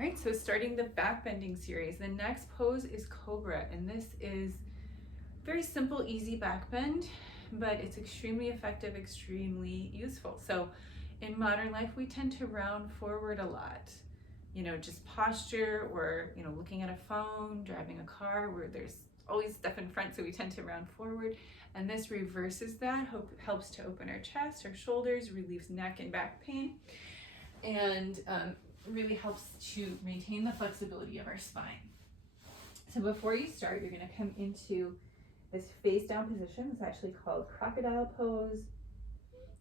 All right, so starting the back bending series, the next pose is cobra, and this is very simple, easy back bend, but it's extremely effective, extremely useful. So in modern life, we tend to round forward a lot, just posture, or, looking at a phone, driving a car where there's always stuff in front, so we tend to round forward. And this reverses that, helps to open our chest, our shoulders, relieves neck and back pain, and really helps to maintain the flexibility of our spine. So before you start, you're going to come into this face down position. It's actually called crocodile pose.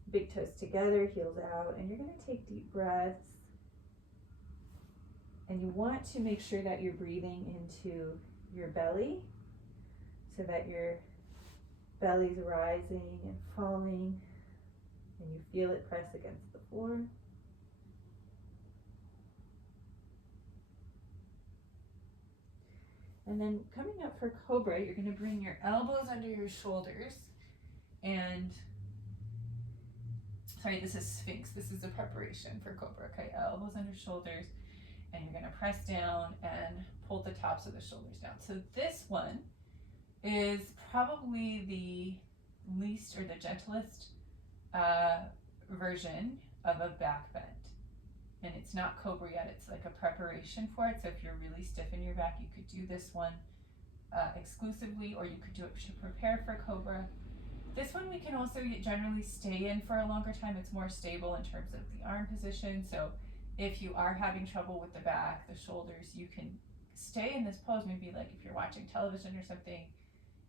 Big toes together, heels out, and you're going to take deep breaths. And you want to make sure that you're breathing into your belly so that your belly's rising and falling, and you feel it press against the floor. And then coming up for cobra, you're going to bring your elbows under your shoulders, and this is sphinx. This is the preparation for cobra. Okay, elbows under shoulders, and you're going to press down and pull the tops of the shoulders down. So this one is probably the least, or the gentlest version of a back bend. And it's not cobra yet, it's like a preparation for it. So if you're really stiff in your back, you could do this one exclusively, or you could do it to prepare for cobra. This one we can also generally stay in for a longer time. It's more stable in terms of the arm position. So if you are having trouble with the back, the shoulders, you can stay in this pose. Maybe like if you're watching television or something,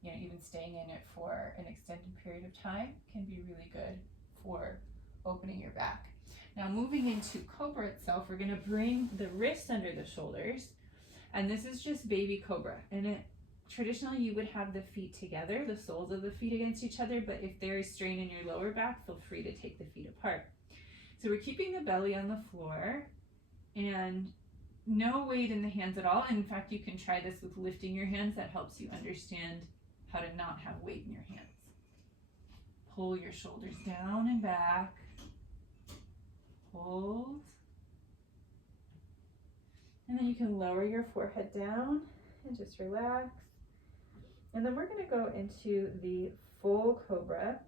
even staying in it for an extended period of time can be really good for opening your back. Now moving into cobra itself, we're going to bring the wrists under the shoulders, and this is just baby cobra. And traditionally you would have the feet together, the soles of the feet against each other, but if there is strain in your lower back, feel free to take the feet apart. So we're keeping the belly on the floor and no weight in the hands at all. And in fact, you can try this with lifting your hands. That helps you understand how to not have weight in your hands. Pull your shoulders down and back. Hold. And then you can lower your forehead down and just relax. And then we're going to go into the full cobra.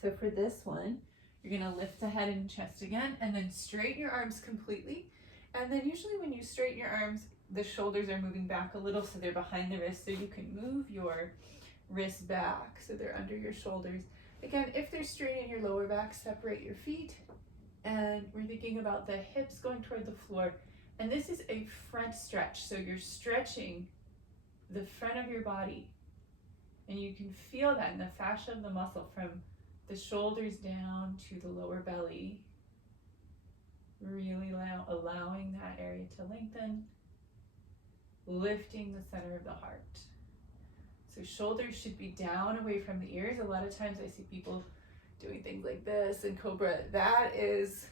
So for this one, you're going to lift the head and chest again, and then straighten your arms completely. And then usually when you straighten your arms, the shoulders are moving back a little, so they're behind the wrist, so you can move your wrists back so they're under your shoulders. Again, if there's strain in your lower back, separate your feet. And we're thinking about the hips going toward the floor. And this is a front stretch, so you're stretching the front of your body. And you can feel that in the fascia of the muscle from the shoulders down to the lower belly. Really allowing that area to lengthen, lifting the center of the heart. So shoulders should be down away from the ears. A lot of times I see people doing things like this in cobra. That is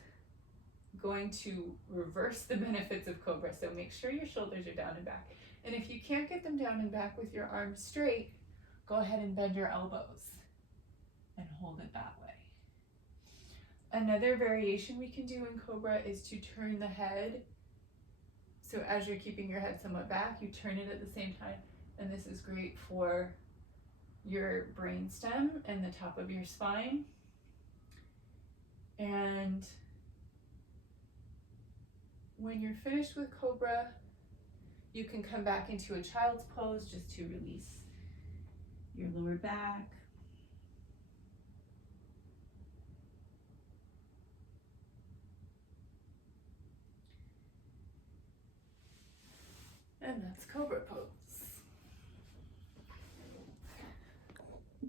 going to reverse the benefits of cobra. So make sure your shoulders are down and back. And if you can't get them down and back with your arms straight, go ahead and bend your elbows and hold it that way. Another variation we can do in cobra is to turn the head. So as you're keeping your head somewhat back, you turn it at the same time. And this is great for your brainstem and the top of your spine. And when you're finished with cobra, you can come back into a child's pose just to release your lower back. And that's cobra.